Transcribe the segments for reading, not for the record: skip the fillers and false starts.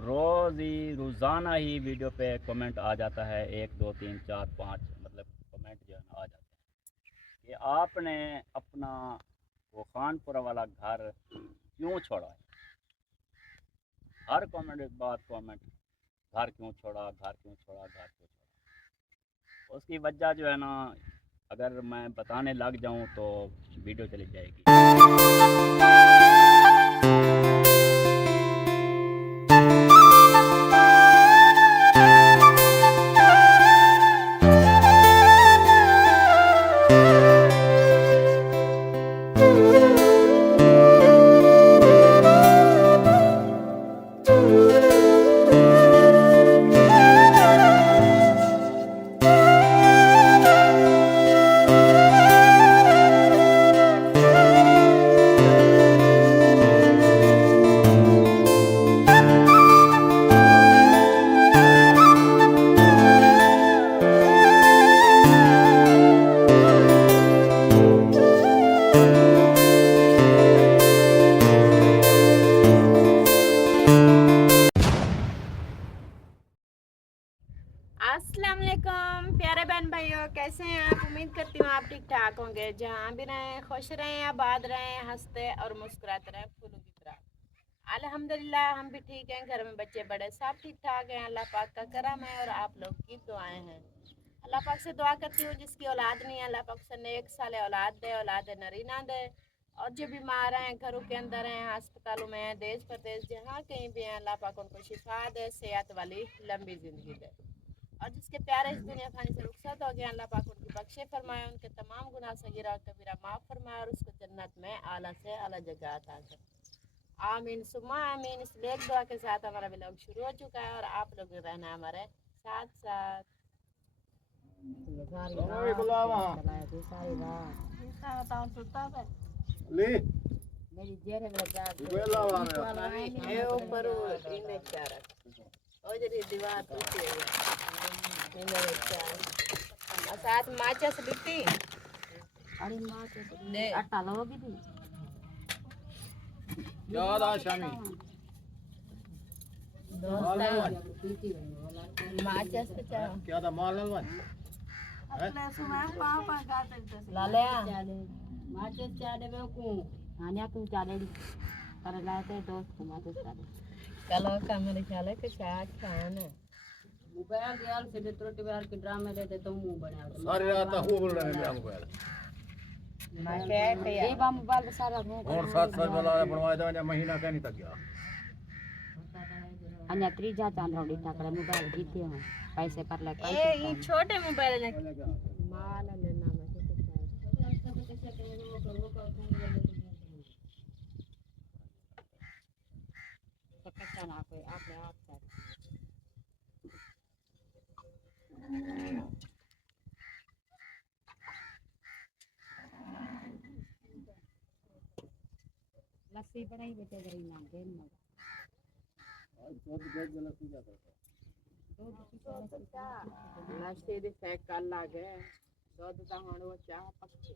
रोज़ ही रोज़ाना ही वीडियो पे कमेंट आ जाता है, 1 2 3 4 5 मतलब कमेंट जो है ना आ जाते हैं कि आपने अपना वो खानपुरा वाला घर क्यों छोड़ा है। हर कमेंट के बाद कमेंट, घर क्यों छोड़ा, घर क्यों छोड़ा, घर क्यों छोड़ा। उसकी वजह जो है ना, अगर मैं बताने लग जाऊं तो वीडियो चली जाएगी। अस्सलाम वालेकुम प्यारे बहन भाइयों, कैसे हैं आप। उम्मीद करती हूँ आप ठीक ठाक होंगे। जहाँ भी रहें खुश रहें, आबाद रहें, हंसते और मुस्कुराते रहें फूलों की तरह। अल्हम्दुलिल्लाह हम भी ठीक हैं, घर में बच्चे बड़े सब ठीक ठाक हैं। अल्लाह पाक का करम है और आप लोग की दुआएं हैं। अल्लाह पाक से दुआ करती हूँ जिसकी औलाद नहीं है, अल्लाह पाक से नेक साले औलाद दे, औलाद नरीना दे। और जो बीमार हैं, घरों के अंदर हैं, अस्पतालों में हैं, देश प्रदेश जहाँ कहीं भी हैं, अल्लाह पाक उनको शिफा दे, सेहत वाली लंबी ज़िंदगी दे। और जिसके प्यारे इस दुनिया फानी से रुखसत हो गए, अल्लाह पाक उनकी बख्शे फरमाए, उनके तमाम गुनाह सगीरा और कबीरा माफ़ फरमाए और उसको जन्नत में आला से आला जगह अता करे। आमीन सुम्मा आमीन। इस नेक दुआ के साथ हमारा व्लॉग शुरू हो चुका है और आप लोग रहना हमारे साथ साथ। मेरी जेरे लगा ए ऊपर इने चारा ओ जरी दीवार टूटी है इने चारा साथ माचस बिट्टी अरे माचस दे आटा लोगी थी याद आ शामी माचस तो चारा क्या था माल ललवन अपने सुना पापा गाते लाले माचस चारे में को आने तू चाले पर लाते दोस्त को माचस चाले कलो का मेरे ख्याल है कि शायद खान है मोबाइल यार से दे त्रुटि बार के ड्रामे दे तो मुंह बना सारी रात हो बोल रहे हैं मेरा मोबाइल मैं क्या किया ये बा मोबाइल सारा मुंह और 7 साल वाला बनवाया था या महीना का नहीं तक गया अन्य त्रीजा चांद्रोड़ी तकड़े मोबाइल जीते हैं पैसे पर ले ये छोटे मोबाइल ने माल लेना मैं पकड़ना ना कोई आपने आप लस्सी बनाई बेटे गरी ना देन ना लस्सी दे फेंक कर लागे दूध का हणो चाह पक्के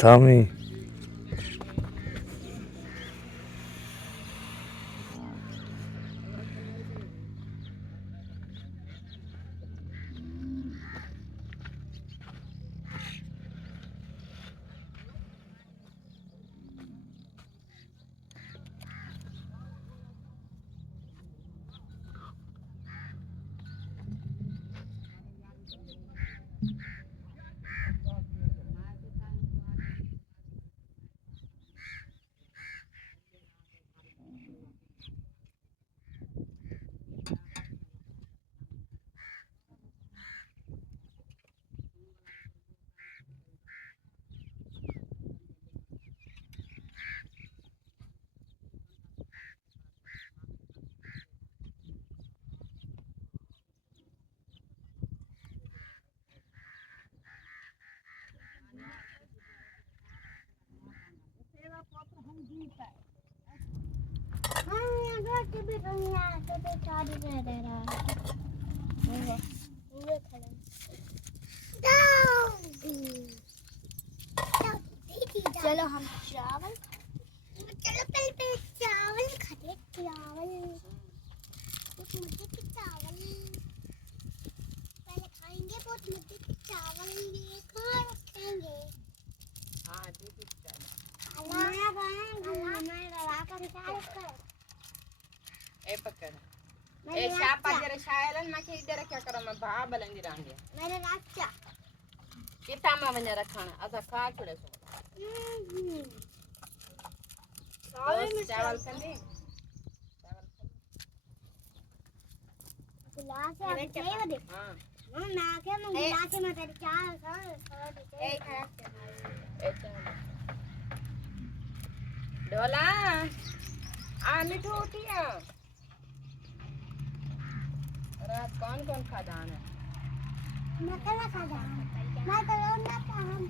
थामी भी नहीं आते तो शादी में रह रहा है ये खड़े चलो हम चावल चलो पहले चावल खाते चावल बहुत मजे के चावल पहले खाएंगे बहुत मजे के चावल ये खा रखेंगे हाँ दीदी मैं कर ए पकड़ ए शापा जरा शायलन मैं के इधर क्या करो मैं भा बलंगी रांगे मैंने राचा किता में वने रखना असा खा छड़े सो चावल खंदी गिलास है चाहिए दे हां ना के मैं गिलास में तेरे चावल ए खा डोला आ मिठू उठिया रात कौन कौन खादान है मैं कला खा मैं तो ना हम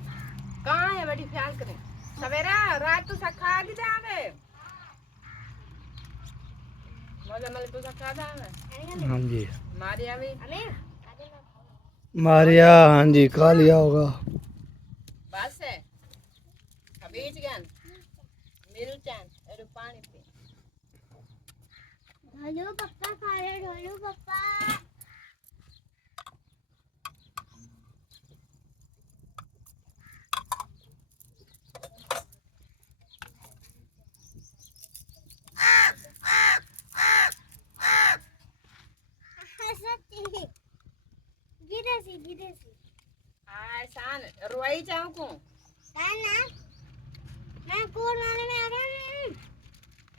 कहाँ है बड़ी ख्याल करें सवेरा रात तो सखा के जावे मजा मल तो सखा जावे हाँ जी मारिया भी मारिया हाँ जी खा लिया होगा बस है अभी गन मिल चैन और पानी पी ढोलू पप्पा खा रहे ढोलू पप्पा गिरेसी हाय सान रोई जाऊं को ना मैं कूड़ मारने में आ रहा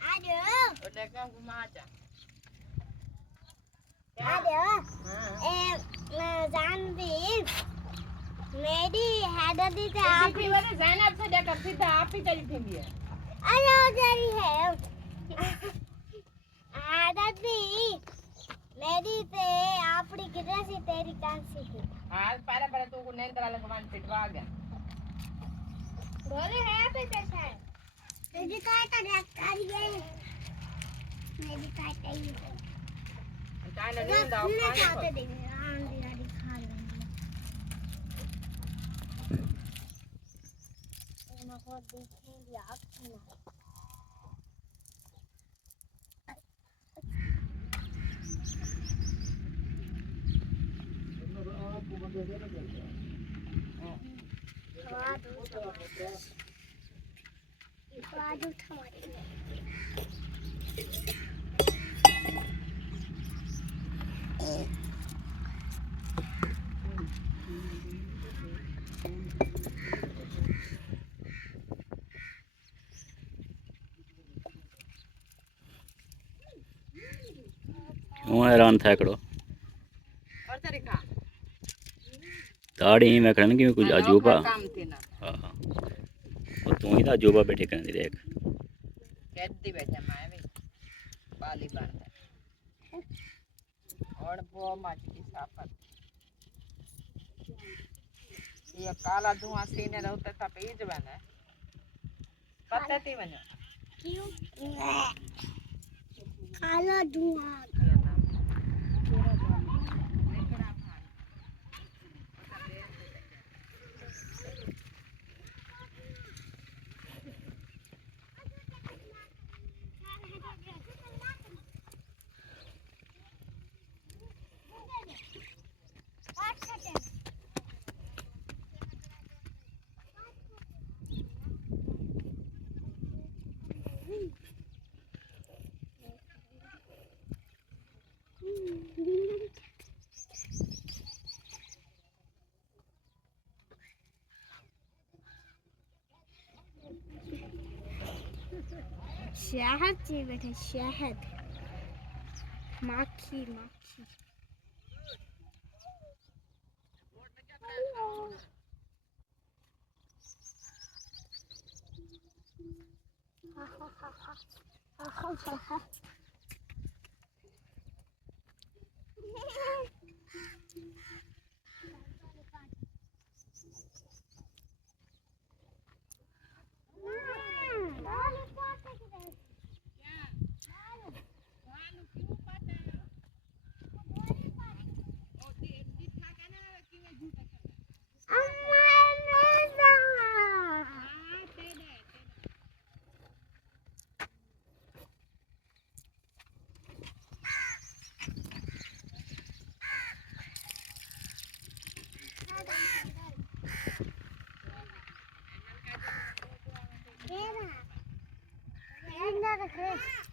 आ जाओ और देखा घुमा जा आ जाओ हां मैं जानवी मेरी हैदर दी से आप ही वाले जैनब से देखकर सीधा आप ही चली थी है अरे उधर ही है हैदर दी मेरी से आपड़ी गिरेसी तेरी कांसी थी आज पारा पारा तू को नेंद्रा लगवान पिटवा गया बोले है पे कैसा है तेरी काय का डॉक्टर ये मेरी काय का ही कान नहीं दाव ना पानी खाते दे आंधी आंधी खा लेंगे ना को देखेंगे आप ना स्वाद उठा हूँ हैरान था एकड़ो और तरीका ताड़ी में खड़न की कुछ अजूबा काम थी ना हाँ और तू ही था अजूबा बैठे करने देख कैदी बैठे मैं भी बाली बन और वो मच की साफत ये काला धुआं सीने रहते सब इज बने पता थी बने क्यों काला धुआं शहद चाहिए बेटा शहद माखी माखी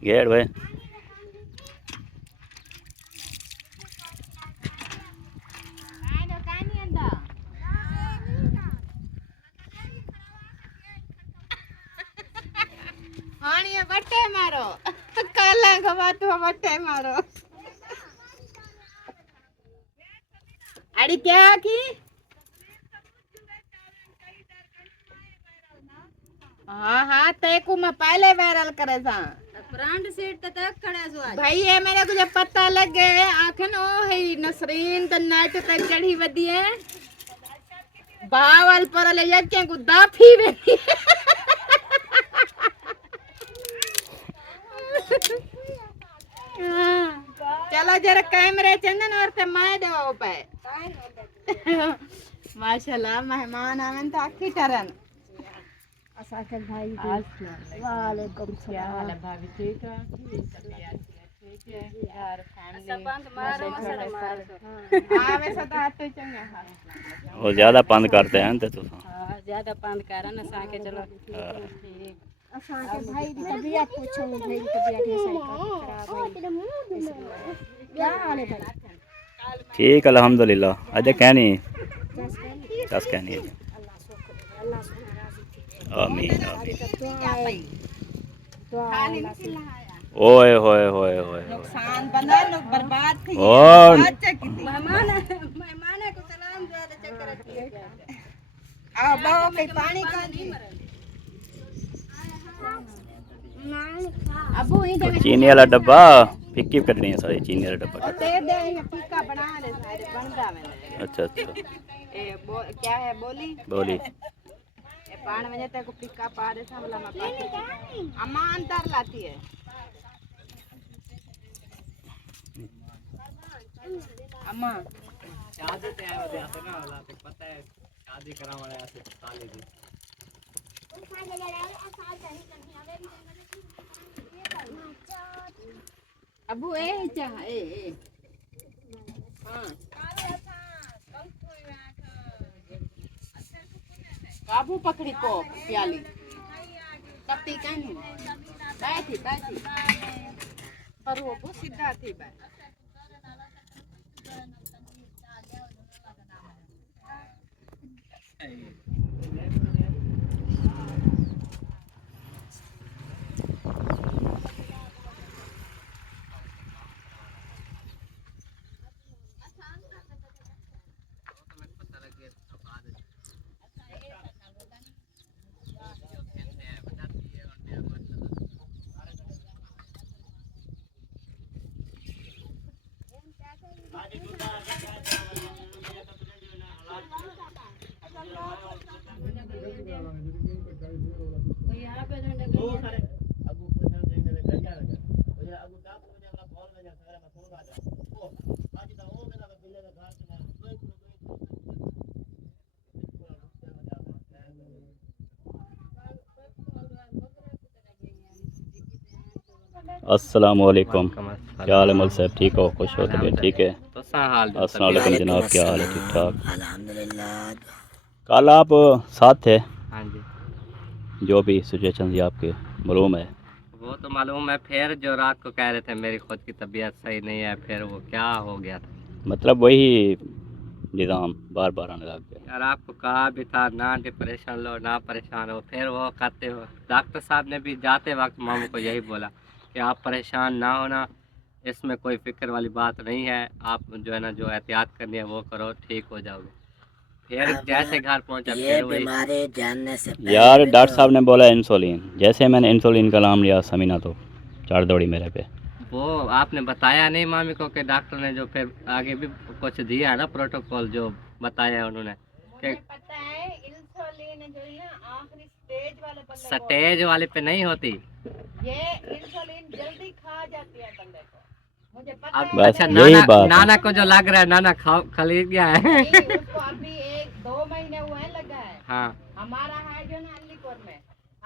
गेट भाई हानिया बट्टे मारो काला गवा तो बट्टे मारो अड़ी क्या की हाँ हाँ तेको मैं पहले वायरल करे था फ्रंट सीट तक खड़ा जो आज भाई ये मेरे को जब पता लग गए आखिर ओ है नसरीन तो नाइट तक चढ़ी वदी है बावल पर ले जाके को दाफी वे चलो जरा कैमरे चंदन और ते मैं दो पे माशाल्लाह मेहमान आवन तो आखी टरन असाकल भाई वालेकुम सलाम भाभी ठीक है ठीक है यार फैमिली बंद मारो मसला मारो हां वैसे तो आते चंगे हां वो ज़्यादा बंद करते हैं तो हां ज्यादा बंद कर ना साके चलो ठीक असाकल भाई की तबीयत पूछो भाई की तबीयत है खराब है क्या हाल है भाई ठीक अल्हम्दुलिल्लाह अजय कहनी दस कहनी है अल्लाह सुना राजी थी आमीन आमीन खाली नहीं लहाया ओए होए होए होए नुकसान बना लोग बर्बाद थी और अच्छा की मेहमान को सलाम दो चक्कर आ बाओ में पानी का दी अबू ही जगह चीनी वाला डब्बा फिक्की कटनी है सारी चीनी वाला डब्बा दे दे ये फीका बना ले सारे बनदा मैंने अच्छा अच्छा ए क्या है बोली बोली ए पान में जते को फीका पा दे सा वाला पाती अम्मा अंतर लाती है अम्मा शादी ते आवे दे आते ना वाला ते पता है शादी करा वाला ऐसे ताले दी अबू ए चाह ए हां काबू पकड़ी को प्याली कत्ती कानी बैठी पर वो बहुत सीधा थी बे अस्सलाम वालेकुम क्या हाल है मल साहब ठीक हो खुश हो तबीयत ठीक है अस्सलाम वालेकुम जनाब क्या हाल है ठीक ठाक अल्हम्दुलिल्लाह। कल आप साथ थे हाँ जी जो भी सिचुएशन थी आपके मालूम है वो तो मालूम है। फिर जो रात को कह रहे थे मेरी खुद की तबीयत सही नहीं है, फिर वो क्या हो गया था? मतलब वही निज़ाम बार बार आने लग गया। यार आपको कहा भी था ना डिप्रेशन लो ना परेशान हो, फिर वो करते हो। डॉक्टर साहब ने भी जाते वक्त मामू को यही बोला कि आप परेशान ना होना, इसमें कोई फिक्र वाली बात नहीं है, आप जो है ना जो एहतियात करनी है वो करो, ठीक हो जाओगे। फिर जैसे घर पहुंचा फिर वही बीमारी जानने से पहले यार डॉक्टर साहब ने बोला इंसुलिन, जैसे मैंने इंसुलिन का नाम लिया समीना तो चार दौड़ी मेरे पे। वो आपने बताया नहीं मामी को कि डॉक्टर ने जो फिर आगे भी कुछ दिया है ना प्रोटोकॉल जो बताया उन्होंने कि पता है इंसुलिन जो है ना आखिरी स्टेज वाले बंदे को स्टेज वाले पे नहीं होती। ये इंसुलिन जल्दी खा जाती है बंदे को, मुझे पता अब है। बस अच्छा यही नाना बात है। नाना को जो लग रहा है नाना खरीद गया है। नहीं, उसको अभी 1-2 महीने हुए हैं लगा है। हाँ हमारा है जो ना अलीपुर में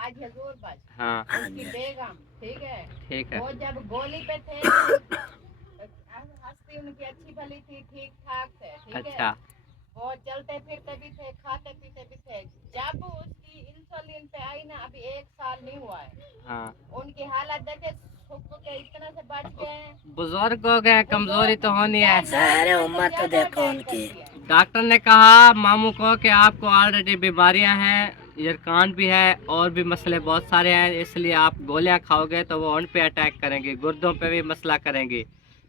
आज हजूर बस हाँ उसकी बेगम ठीक है, ठीक है। वो जब गोली पे थे हस्ती उनकी अच्छी भली थी, ठीक ठाक थे, ठीक है। अच्छा वो चलते फिरते भी थे, खाते पीते भी थे। जब उसकी इंसुलिन पे आई ना, अभी 1 साल नहीं हुआ है, हाँ, उनकी हालत देखे, सुख के इतना से बच गए हैं। बुजुर्ग हो गए, कमजोरी तो होनी है। सारे उम्र तो देखो उनकी। डॉक्टर ने कहा मामू को कि आपको ऑलरेडी बीमारियां हैं, यरकान भी है और भी मसले बहुत सारे हैं, इसलिए आप गोलियां खाओगे तो वो उन पे अटैक करेंगी, गुर्दों पे भी मसला करेंगी।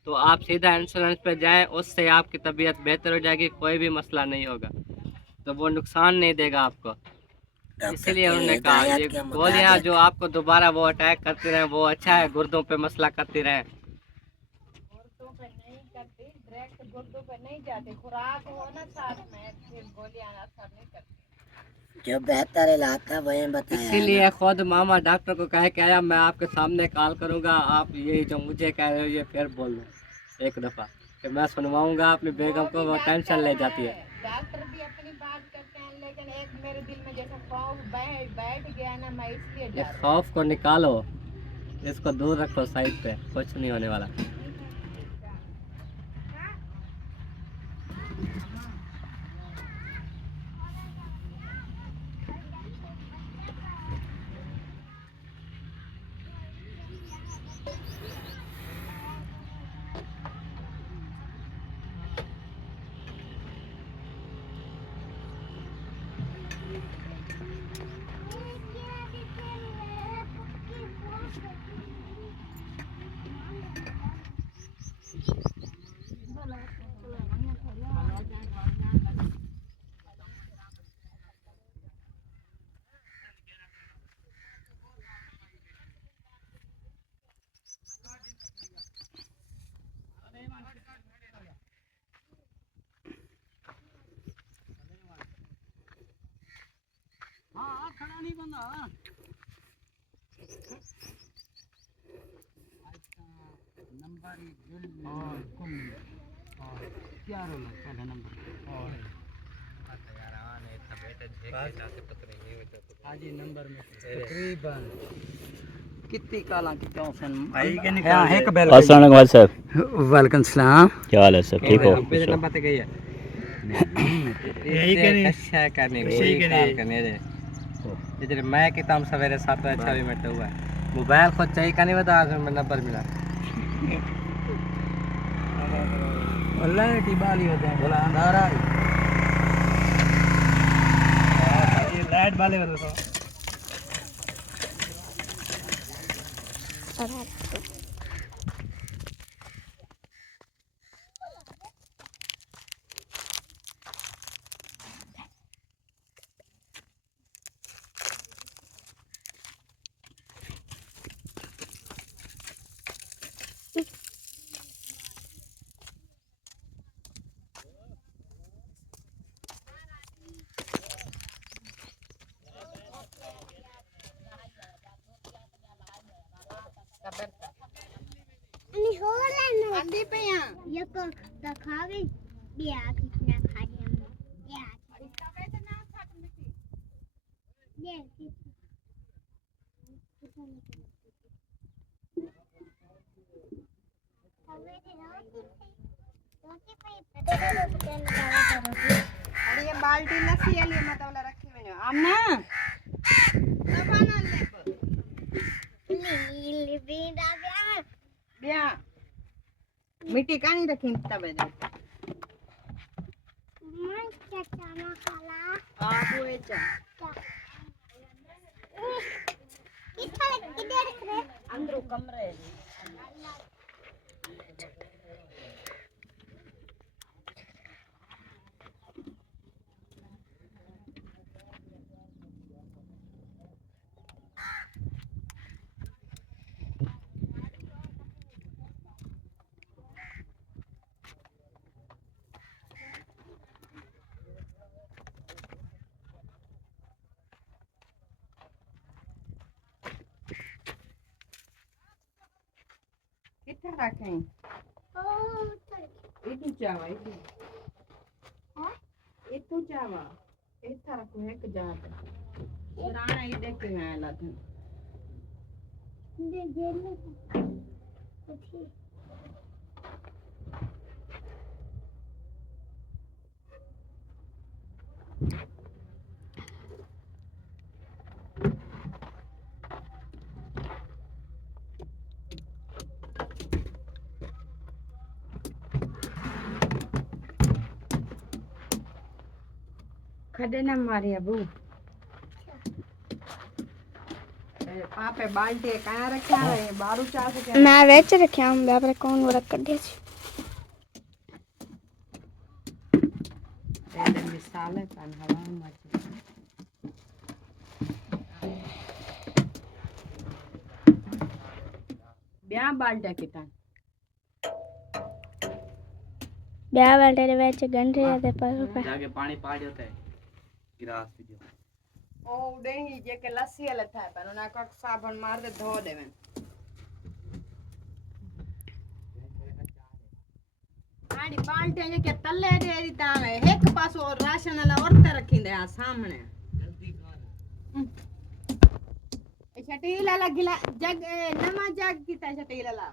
तो आप सीधा इंश्योरेंस पे जाएं, उससे आपकी तबीयत बेहतर हो जाएगी, कोई भी मसला नहीं होगा, तो वो नुकसान नहीं देगा आपको। डॉक्टर इसीलिए की उन्होंने कहा ये हिदायत के गोलियां मुताबिक जो आपको दोबारा वो अटैक करती रहें वो अच्छा है, गुर्दों पे मसला करती रहें। गुर्दों पे नहीं करती, डायरेक्ट गुर्दों पे नहीं जाती, खुराक हो ना साथ में, फिर गोलियां असर नहीं करती। जो बेहतर इलाज था वही बताया है इसीलिए ना। खुद मामा डॉक्टर को कह के आया मैं आपके सामने कॉल करूंगा, आप ये जो मुझे कह रहे हो ये फिर बोल दो एक दफ़ा कि मैं सुनवाऊंगा अपनी बेगम को, वो टेंशन ले जाती है। डॉक्टर भी अपनी बात करते हैं, लेकिन एक मेरे दिल में जैसा खौफ बैठ गया ना, मैं इसलिए ये जा रही हूँ। खौफ को निकालो, इसको दूर रखो साइड पे, कुछ नहीं होने वाला। अस्सलाम वालेकुम सर। वालेकुम सलाम। क्या हाल है सर, ठीक हो? मेरे नंबर पे गई है यही करी अच्छा करने वही काम करने रे इधर मैं किताब सवेरे 7 बजे 26 मिनट हुआ है, मोबाइल खुद चाहिए का नहीं बता, आज मैं नंबर मिला लाइट ही बाली होते हैं, बोला अंधारा ये लाइट वाले होते तो आंधी पे यहाँ ये को दिखावे बिया कितना खा दिया ये इसका पैसा ना था ये अरे ये बाल्टी नसी है, मत वाला रखे हुए हैं आमना दबाना ले बिया मिट्टी कानी रखी तबे दे आप हुए चा अंदर कमरे कितना रखें इतु चावा इतु चावा इतना रखो एक जात राणा ही देख के मैं आला था खड़े न मारी अबू आपे बाल्टी कहाँ रखा है बारू चाह से मैं वेच रखा हूँ व्यापार कौन वो रख कर दिया मिसाल है पान हवा में मच ब्याह बाल्टा कितना ब्याह वाले वेच घंटे आते पर जाके पानी पाड़ जाता है गिलास पी जो ओ उडेही जे के लस्सी वाला था पर उना को साबुन मार दे धो देवे आड़ी बाल्टे जे के तल्ले रे तावे एक पास और राशन वाला औरते रखिंदे आ सामने शटील वाला गिला जग नमा जग किता शटील वाला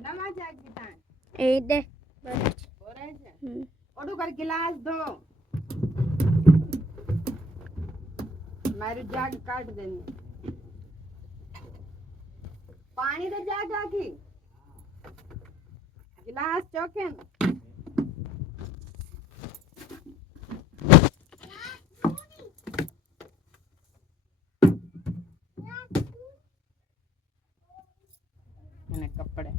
नमा जग किता ए दे बोरे छे ओडू कर गिलास दो मारू जग काट देनी पानी दे जग आकी गिलास चौके कपड़े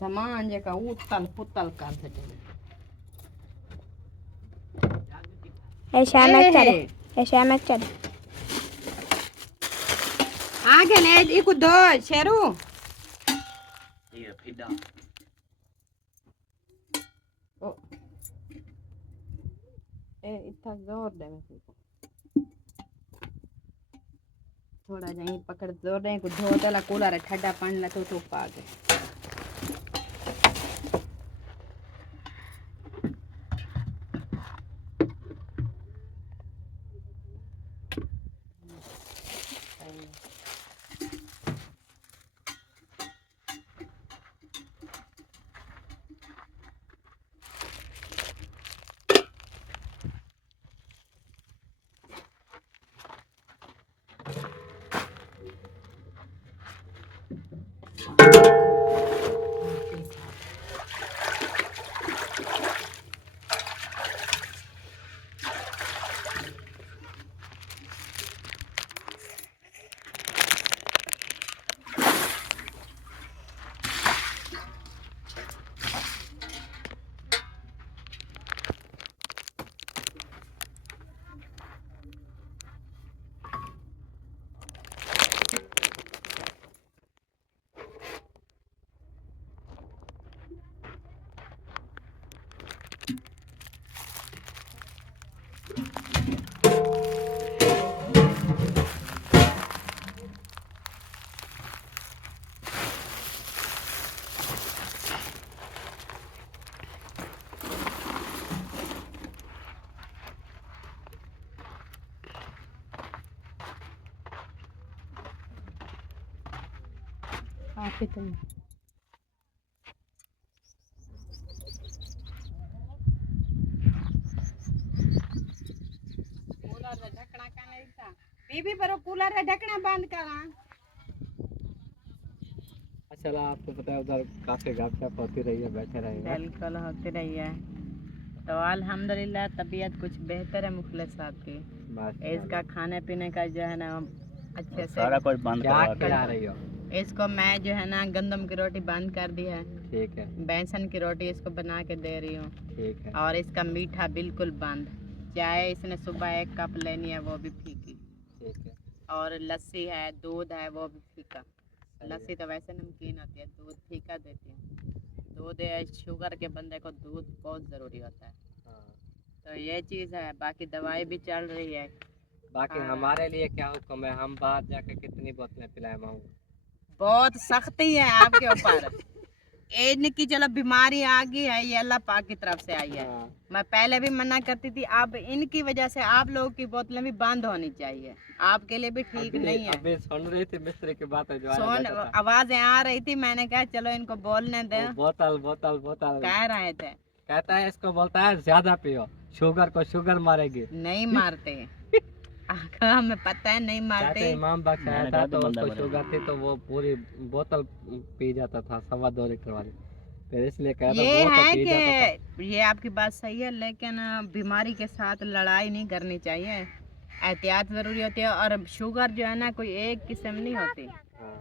सामान जेका उतल पुतल कर सके ए शामक चले ए शामक चले आगे ने इको दो शेरू ये फिदा ओ ए इतना जोर दे मैं थोड़ा जहीं पकड़ जोर दे को धो देला कूलर ठंडा पानी ला तो पा के आप इतने कूलर रे ढकना का नहीं था बीबी पर कूलर रे ढकना बंद करा चला आपको पता है उधर काफी गपशप होती रही है बैठे रहे बिल्कुल होती रही है तो अल्हम्दुलिल्लाह तबीयत कुछ बेहतर है मुखलिस साहब की इसका खाने पीने का जो है ना अच्छे से सारा कुछ बंद क्या करवा खिला रही हो इसको मैं जो है ना गंदम की रोटी बंद कर दी है ठीक है बेसन की रोटी इसको बना के दे रही हूँ ठीक है और इसका मीठा बिल्कुल बंद चाय इसने सुबह 1 कप लेनी है वो भी फीकी ठीक है और लस्सी है दूध है वो भी फीका लस्सी तो वैसे नमकीन होती है दूध फीका देती हूँ दूध शुगर के बंदे को दूध बहुत ज़रूरी होता है हाँ। तो ये चीज़ है बाकी दवाई भी चल रही है बाकी हाँ। हमारे लिए क्या हुक्म है हम बाहर जाके कितनी बोतलें पिलाए माऊँ बहुत सख्ती है आपके ऊपर इनकी चलो बीमारी आ गई है ये अल्लाह पाक की तरफ से आई है मैं पहले भी मना करती थी अब इनकी वजह से आप लोगों की बोतलें भी बंद होनी चाहिए आपके लिए भी ठीक नहीं है अभी सुन रही थी मिस्त्री की बात जो सोन आवाजें आ रही थी मैंने कहा चलो इनको बोलने दें बोतल बोतल बोतल कह रहे थे कहता है इसको बोलता है ज्यादा पियो, शुगर को शुगर मारेगी। नहीं मारते हमें पता है नहीं कहते मारते। इमाम बख्श आया मैंने था कहा तो तो बंदा उसको बनेगा। शुगर थी तो वो पूरी बोतल पी जाता था, 2.25 लीटर वाली। फिर इसलिए कहता ये वो तो है पी जाता था। कि ये आपकी बात सही है, लेकिन बीमारी के साथ लड़ाई नहीं करनी चाहिए, एहतियात ज़रूरी होती है। और शुगर जो है ना कोई एक किस्म नहीं होती,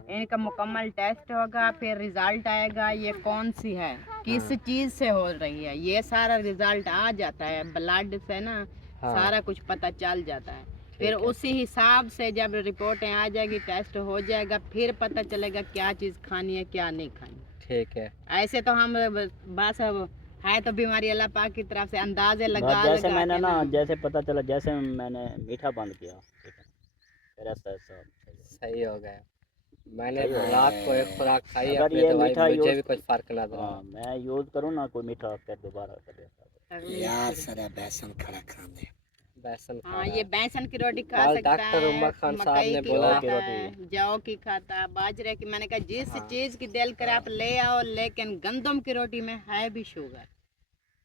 इनका मुकम्मल टेस्ट होगा, फिर रिजल्ट आएगा ये कौन सी है, किस चीज़ से हो रही है, ये सारा रिजल्ट आ जाता है ब्लड से ना, सारा कुछ पता चल जाता है। फिर उसी हिसाब से जब रिपोर्टें आ जाएगी, टेस्ट हो जाएगा, फिर पता चलेगा क्या चीज़ खानी है क्या नहीं खानी। ठीक है। ऐसे तो हम बस अब है तो बीमारी अल्लाह पाक की तरफ से अंदाजे लगा बस जैसे लगा मैंने के ना जैसे पता चला, जैसे मैंने मीठा बंद किया, ठीक है, फिर ऐसा ऐसा सही हो गया। मैंने सही हो गया। रात को एक खुराक खाई अगर अपनी ये दवाई, मीठा मुझे यूज भी कुछ फर्क ना था। हाँ मैं यूज़ करूँ ना कोई मीठा, फिर दोबारा कर देता। अगली यार सदा बेसन खड़ा खाने। बेसन खा हाँ रहा ये है। बेसन की रोटी खा कल सकता डॉक्टर है, उमर खान साहब मकई ने की बोला खाता कि है, जौ की खाता, बाजरे की। मैंने कहा जिस हाँ। चीज की दिल करे आप ले आओ, लेकिन गंदम की रोटी में है भी शुगर,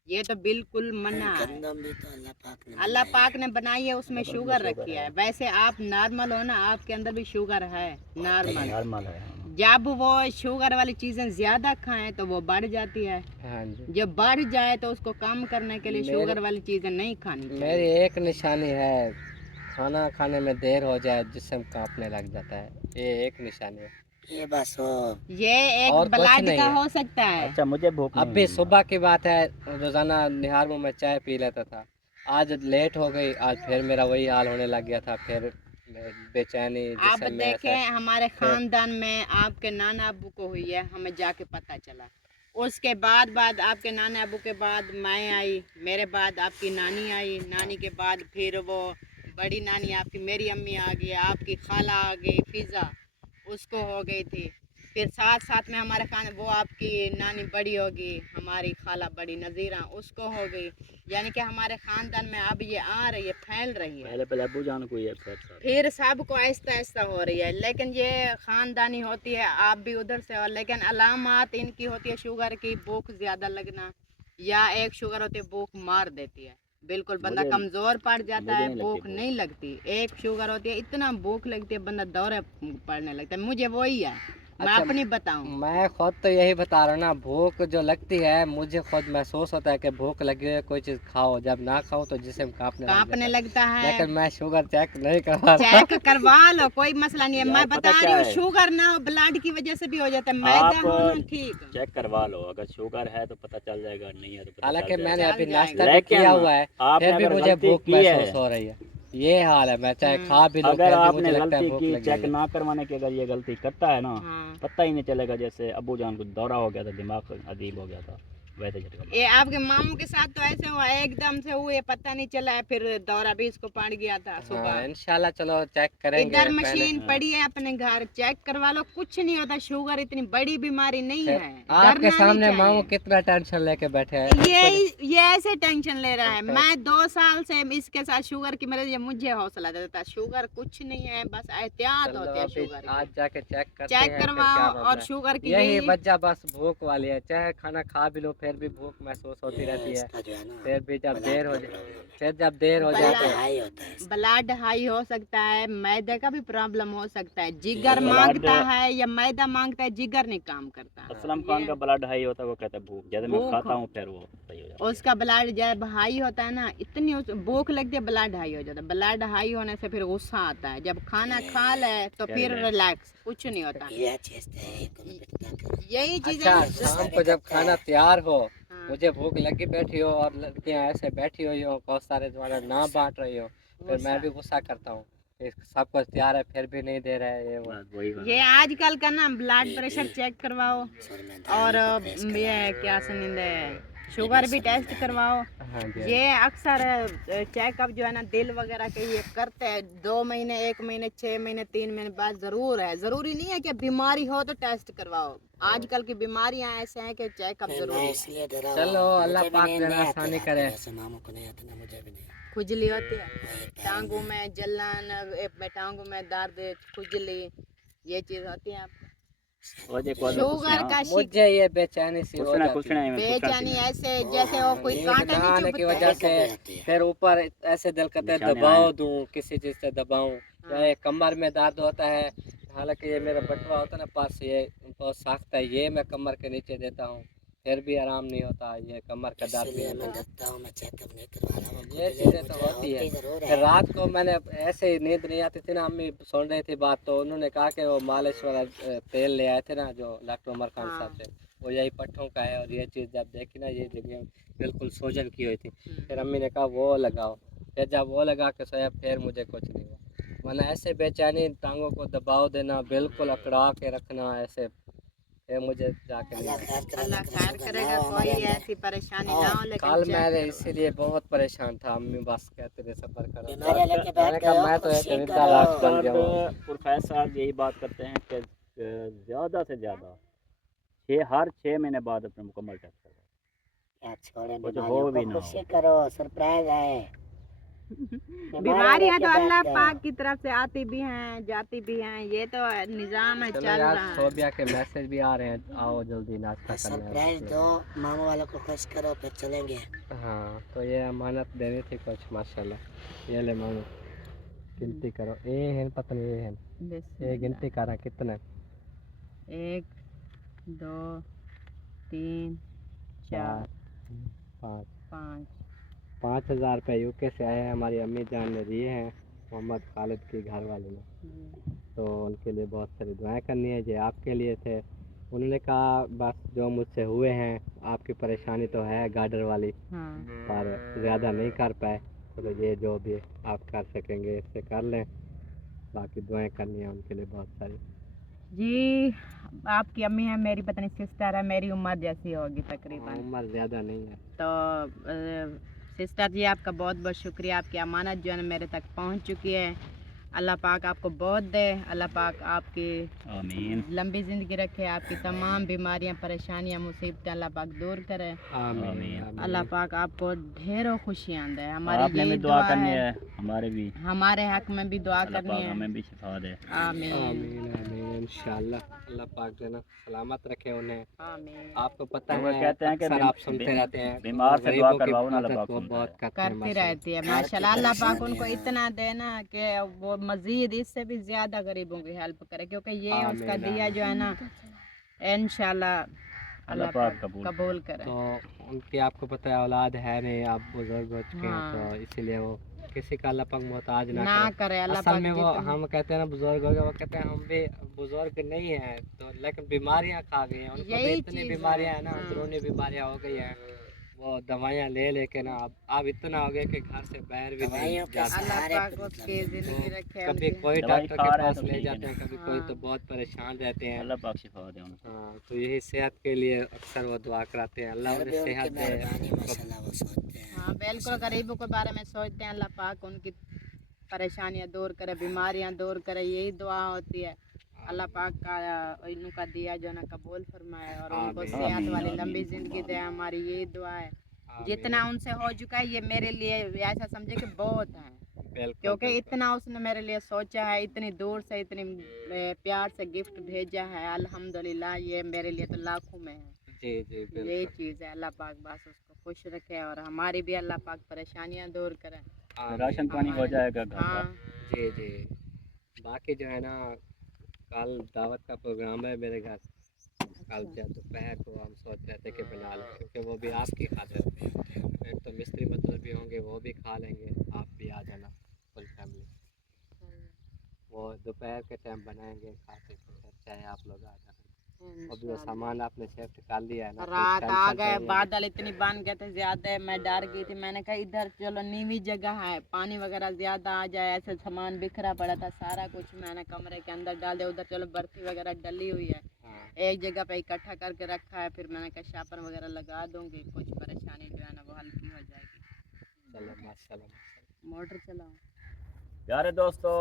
ये तो बिल्कुल मना है। गंदम भी तो अल्लाह पाक ने अल्लाह बनाई पाक ने बनाई है, उसमें उसमें शुगर शुगर रखी है। है। वैसे आप नॉर्मल हो ना, आपके अंदर भी शुगर है नॉर्मल। नॉर्मल है। हाँ। जब वो शुगर वाली चीजें ज्यादा खाएं तो वो बढ़ जाती है, हाँ जी। जब बढ़ जाए तो उसको कम करने के लिए मेरे- शुगर वाली चीजें नहीं खानी मेरी चाहिए। एक निशानी है, खाना खाने में देर हो जाए जिस्म कांपने लग जाता है, ये एक निशानी है। ये बस हो। ये एक और कुछ ब्लड नहीं का है। हो सकता है। अच्छा मुझे भूख नहीं अभी है। सुबह की बात है, रोजाना निहार में मैं चाय पी लेता था, आज लेट हो गई, आज फिर मेरा वही हाल होने लग गया था, फिर बेचैनी आप जिसम में देखें ऐसा। हमारे खानदान में आपके नाना अबू को हुई है, हमें जाके पता चला। उसके बाद आपके नाना अबू के बाद मैं आई, मेरे बाद आपकी नानी आई, नानी के बाद फिर वो बड़ी नानी आपकी मेरी अम्मी आ गई, आपकी खाला आ गई फिजा, उसको हो गई थी। फिर साथ साथ में हमारे खान वो आपकी नानी बड़ी होगी, हमारी खाला बड़ी नज़ीरा, उसको हो गई। यानी कि हमारे ख़ानदान में अब ये आ रही है, फैल रही है, पहले पहले अबू जान को ये फिर सबको आहिस्ता आहिस्ता हो रही है। लेकिन ये ख़ानदानी होती है, आप भी उधर से हो। लेकिन अलामात इनकी होती है शुगर की, भूख ज़्यादा लगना, या एक शुगर होती है भूख मार देती है, बिल्कुल बंदा मुझे- कमज़ोर पड़ जाता मुझे है, नहीं लगती भूख भूख। नहीं लगती। एक शुगर होती है इतना भूख लगती है बंदा दौरे पड़ने लगता है, मुझे वही है, मैं अच्छा, अपनी बताऊं। मैं खुद तो यही बता रहा हूँ ना, भूख जो लगती है मुझे खुद महसूस होता है कि भूख लगी है, कोई चीज़ खाओ, जब ना खाओ तो जिस्म कांपने कांपने लग लगता जाता है। है। लेकिन मैं शुगर चेक नहीं करवा चेक करवा लो, कोई मसला नहीं है। यार मैं पता बता क्या रही हूँ है? शुगर ना हो, ब्लड की वजह से भी हो जाता है, मैदा आप हो ना ठीक। चेक करवा लो, अगर शुगर है तो पता चल जाएगा, नहीं है तो पता हालांकि चल मैंने जाएगा। अभी चल नाश्ता जाएगा। भी लेकिन किया हुआ है, आपने फिर भी अगर मुझे गलती भूख की है, महसूस हो रही है। ये हाल है, मैं चाहे हम्म। खा भी लूं अगर फिर भी आपने मुझे लगता है गलती भूख की, लगी चेक है। ना करवाने की अगर ये गलती करता है ना, हाँ। पता ही नहीं चलेगा। जैसे अबू जान को दौरा हो गया था, दिमाग अजीब हो गया था, वैसे झटका लगा। ये आपके मामू के साथ तो ऐसे हुआ, एकदम से हुए पता नहीं चला है, फिर दौरा भी इसको पड़ गया था हाँ, सुबह। इंशाल्लाह चलो चेक करेंगे इधर पहले। मशीन पड़ी है अपने घर, चेक करवा लो, कुछ नहीं होता। शुगर इतनी बड़ी बीमारी नहीं फिर है, आपके डरना सामने नहीं मामू चाहिए। कितना टेंशन लेके बैठे हैं। ये ऐसे टेंशन ले रहा है। मैं 2 साल से इसके साथ शुगर की मरीज, मुझे हौसला देता है, शुगर कुछ नहीं है, बस एहतियात चलो होती है अभी शुगर आज की। जाके चेक करते चेक हैं, फिर क्या करवाओ। मामला और है। शुगर की यही यही वजह बस भूख वाली है, चाहे खाना खा भी लो फिर भी भूख महसूस होती रहती है। इसका जो है ना फिर भी जब ब्लड देर हो का जाए, प्रॉब्लम है, फिर जब देर हो ब्लड जाए हाई होता है इसका। ब्लड हाई हो सकता है, मैदे का भी प्रॉब्लम हो सकता है, जिगर ब्लड- मांगता है या मैदा मांगता है, जिगर नहीं काम करता। असलम खान का ब्लड हाई होता है, वो कहता है भूख, जैसे मैं भूख खाता हूँ फिर वो सही हो जाता है। उसका ब्लड जब हाई होता है ना, इतनी भूख लगती है, ब्लड हाई हो जाता है। ब्लड हाई होने से फिर गुस्सा आता है, जब खाना खा ले तो क्या फिर relax? रिलैक्स, कुछ नहीं होता। ये चीज है कोनो पिटता कर। यही चीजें अच्छा, ना- शाम को जब खाना तैयार हो, हाँ। मुझे भूख लगी बैठी हो और लड़कियां ऐसे बैठी हुई हो, बहुत सारे तुम्हारा नाम बांट रही हो, फिर मैं भी गुस्सा करता हूँ कि सब कुछ तैयार है फिर भी नहीं दे रहे हैं ये वो। बस वही बात ये है। आजकल का ना ब्लड प्रेशर चेक करवाओ, सर में और दाल को प्रेस ये क्या सुनिंदे शुगर भी टेस्ट करवाओ। हाँ जी। ये अक्सर चेकअप जो है ना दिल वगैरह के ये करते हैं 2 महीने, 1 महीने, 6 महीने, 3 महीने बाद जरूर है। जरूरी नहीं है कि बीमारी हो तो टेस्ट करवाओ, आजकल की बीमारियां ऐसे हैं कि चेकअप मैं जरूरी है। इसलिए डरा हुआ चलो, हूँ। अल्लाह मुझे भी पाक नींद देना नहीं आती आसानी रात करे। को, ऐसे मामू को नहीं आता ना, मुझे भी नहीं। खुजली होती है, वही पैर टांगों में। में जलन, टांगों में दर्द, खुजली, ये चीज होती है आपको। वो देखो शुगर का मुझे ये बेचैनी सी हो कुछ जाती नहीं है बेचैनी ऐसे जैसे वो कोई नींद कांटा ना नहीं आने की चुभता वजह है। से फिर ऊपर ऐसे दिल करता है निशाने दबाव आए। दूं, किसी चीज से दबाऊं। या ये कमर में दर्द होता है, हालांकि ये मेरा बटवा होता है ना पास, ये बहुत सख्त है, ये मैं कमर के नीचे देता हूँ फिर भी आराम नहीं होता, ये कमर का दर्द नहीं इसलिए मैं होता। डरता हूँ, मैं चेकअप नहीं करवा रहा हूँ। ये चीज़ें तो होती है। जरूर फिर है। रात को मैंने ऐसे ही नींद नहीं आती थी ना, अम्मी सुन रही थी बात, तो उन्होंने कहा कि वो मालिश वाला तेल ले आए थे ना जो डॉक्टर उमर खान साहब से, वो यही पट्ठों का है। और ये चीज़ जब देखी ना, ये जगह बिल्कुल सूजन की हुई थी, फिर अम्मी ने कहा वो लगाओ। फिर जब वो लगा के सोया फिर मुझे कुछ नहीं हुआ, वरना ऐसे बेचैनी, टांगों को दबाव देना, बिल्कुल अकड़ा के रखना ऐसे, फिर मुझे जाके नहीं हुआ। अल्लाह खैर करेगा, कोई ऐसी परेशानी ना हो, लेकिन कल चेक मैं करो। इसीलिए बहुत परेशान था, अम्मी बस कहते थे सब्र करो। बीमारियां लेके बैठ मैंने कहा गए हो, मैं तो एक खुशी वृद्धा करो। राज बन गया हूँ। प्रोफेसर साहब यही बात करते हैं कि ज़्यादा से ज़्यादा हर 6 महीने बाद अपने मुकम्मल टेस्ट करवाओ। क्या छोड़े कुछ बीमारियों हो को, भी ना खुशी हो। करो, सरप्राइज है। बीमारियां तो लेके अल्लाह बैठ गए पाक हो। की तरफ से आती भी हैं जाती भी हैं, ये तो निज़ाम है, चलो चल यार, रहा है। सोबिया के मैसेज भी आ रहे हैं, आओ जल्दी नाश्ता करने। सरप्राइज दो, मामा वालों को खुश करो, फिर चलेंगे। हाँ, तो ये अमानत देनी थी कुछ, माशाल्लाह। ये ले मानो, गिनती करो, ए है पता नहीं, ये है ये बिस्मिल्लाह। गिनती करा कितना, 1 2 3 4 5 5 5,000 रुपये यूके से आए हैं, हमारी अम्मी जान ने दिए हैं मोहम्मद खालिद की घर वाले ने, तो उनके लिए बहुत सारी दुआएं करनी है। ये आपके लिए थे। उन्होंने कहा बस जो मुझसे हुए हैं, आपकी परेशानी तो है गार्डर वाली, हाँ। पर ज़्यादा नहीं कर पाए, तो ये जो भी आप कर सकेंगे इससे कर लें, बाकी दुआएं करनी है उनके लिए बहुत सारी। जी, आपकी अम्मी है, मेरी पत्नी सिस्टर है, मेरी उम्र जैसी होगी तकरीबन। उम्र ज़्यादा नहीं है। तो सिस्टर जी, आपका बहुत बहुत शुक्रिया, आपकी अमानत जो है ना मेरे तक पहुंच चुकी है। अल्लाह पाक आपको बहुत दे, अल्लाह पाक आपकी आमीन। लंबी ज़िंदगी रखे, आपकी तमाम बीमारियां, परेशानियां, मुसीबतें अल्लाह पाक दूर करे। आमीन आमीन। अल्लाह आमीन। पाक आपको ढेरों खुशियां दे। हमारी आपने यही भी दुआ दुआ करनी है, है, हमारे भी। हमारे हक में भी दुआ अल्लाह करनी पाक है। हमें भी शिफा दे। आमीन आमीन आमीन इंशाल्लाह, अल्लाह पाक जो है ना सलामत रखे उन्हें। आमीन। आपको पता वो है, कहते हैं कि अक्सर आप सुनते रहते हैं बीमार से दुआ गरीबों की करवाओ ना, अल्लाह मदद पाक वो सुनता बहुत है। करते हैं करती माशाल्लाह। रहती है माशाल्लाह। अल्लाह पाक उनको इतना देना कि वो मजीद इससे भी ज्यादा गरीबों की हेल्प करे, क्योंकि ये उसका आमीन, दिया जो है ना, इंशाल्लाह अल्लाह अल्लाह पाक पाक कबूल करे। तो उनकी आपको पता है औलाद है नहीं, आप बुजुर्ग हो चुके हैं, हाँ। तो इसीलिए वो किसी का अल्लाह पाक मोहताज ना ना करे। करे अल्लाह असल पाक में वो जितना। हम कहते हैं ना बुजुर्ग हो गए, वो कहते हैं हम भी बुजुर्ग नहीं हैं, तो लेकिन बीमारियां खा गई हैं उनको भी, यही इतनी चीज़ है। बीमारियां है ना, हाँ। अंदरूनी बीमारियां हो गई हैं, वो दवाइयाँ ले लेके ना अब इतना हो गया कि घर से बाहर भी नहीं दवाइयों के जाते। अल्लाह सहारे पाक पे उसकी जिंदगी रखे कभी उनकी। कोई दवाई डॉक्टर खा के रहे हैं पास तो ले ठीक जाते है हैं, ना। कभी कोई तो बहुत परेशान रहते हैं। अल्लाह पाक शिफा दे उनको। हाँ, तो यही सेहत के लिए अक्सर वो दुआ कराते हैं, अल्लाह घर उन्हें पे उनकी सेहत दे। मेहरबानी माशाल्लाह, वो सोचते हैं। हाँ बिल्कुल, गरीबों के बारे में सोचते हैं, अल्लाह पाक उनकी परेशानियां दूर करे, बीमारियां दूर करे, यही दुआ होती है। अल्लाह पाक का इनका दिया जो ना कबूल फरमाए और उनको आमीन, सेहत आमीन, वाली आमीन, लंबी जिंदगी दे, हमारी यही दुआ है। आमीन। जितना उनसे हो चुका है ये मेरे लिए ऐसा समझे कि बहुत है, बिल्कुल क्योंकि बिल्कुल। इतना उसने मेरे लिए सोचा है, इतनी दूर से इतनी प्यार से गिफ्ट भेजा है, अल्हम्दुलिल्लाह ये मेरे लिए तो लाखों में है। जी जी यही बिल्कुल। चीज़ है, अल्लाह पाक बस उसको खुश रखे और हमारी भी अल्लाह पाक परेशानियां दूर करे। राशन पानी हो जाएगा घर का। हाँ जी जी। बाकी जो है ना, कल दावत का प्रोग्राम है मेरे घर, कल जब दोपहर को हम सोच रहे थे कि बना लें, क्योंकि वो भी आपकी खातिर, एक तो मिस्त्री मतलब भी होंगे, वो भी खा लेंगे, आप भी आ जाना फुल फैमिली। वो दोपहर के टाइम बनाएंगे, खाते फिर चाहे आप लोग आ जाना। अभी वो सामान आपने शिफ्ट कर लिया है ना, तो रात आ टेंशन तो गए, नहीं है। बादल इतनी बन गए थे ज्यादा, मैं डर गई थी। मैंने कहा इधर चलो नीवी जगह है, पानी वगैरह ज्यादा आ जाए, ऐसे सामान बिखरा पड़ा था सारा कुछ, मैंने कमरे के अंदर डाल दिया। उधर चलो बर्फी वगैरह डली हुई है, हाँ, एक जगह पे इकट्ठा करके रखा है, फिर मैंने कहा शापर वगैरह लगा दूंगी, कुछ परेशानी जो है ना वो हल्की हो जाएगी। चलो माशाल्लाह माशाल्लाह। मोटर चलाओ। प्यारे दोस्तों,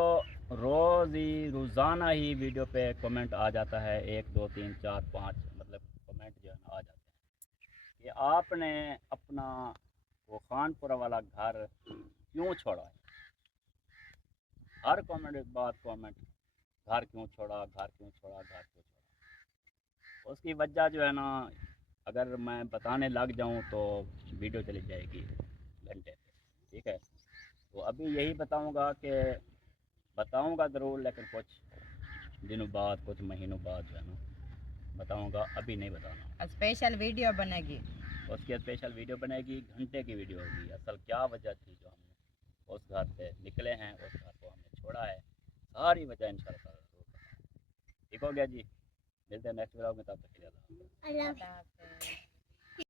रोज़ाना ही वीडियो पे कमेंट आ जाता है, 1 2 3 4 5 मतलब कमेंट जो है ना आ जाते हैं कि आपने अपना वो खानपुरा वाला घर क्यों छोड़ा है। हर कमेंट बाद कमेंट, घर क्यों छोड़ा, घर क्यों छोड़ा, घर क्यों छोड़ा। उसकी वजह जो है ना, अगर मैं बताने लग जाऊं तो वीडियो चली जाएगी घंटे पे, ठीक है। तो अभी यही बताऊंगा ज़रूर, लेकिन कुछ दिनों बाद, कुछ महीनों बाद जो है ना बताऊंगा, अभी नहीं बताना। स्पेशल वीडियो बनेगी। उसकी स्पेशल वीडियो बनेगी, घंटे की वीडियो होगी। असल क्या वजह थी जो हम उस घर से निकले हैं, उस घर को हमने छोड़ा है, सारी वजह इंशाल्लाह ज़रूर बताऊंगा। ठीक हो गया जी, मिलते हैं नेक्स्ट व्लॉग में, तब तक के लिए अल्लाह हाफ़िज़। अल्लाह अल्लाह हाफ़िज़।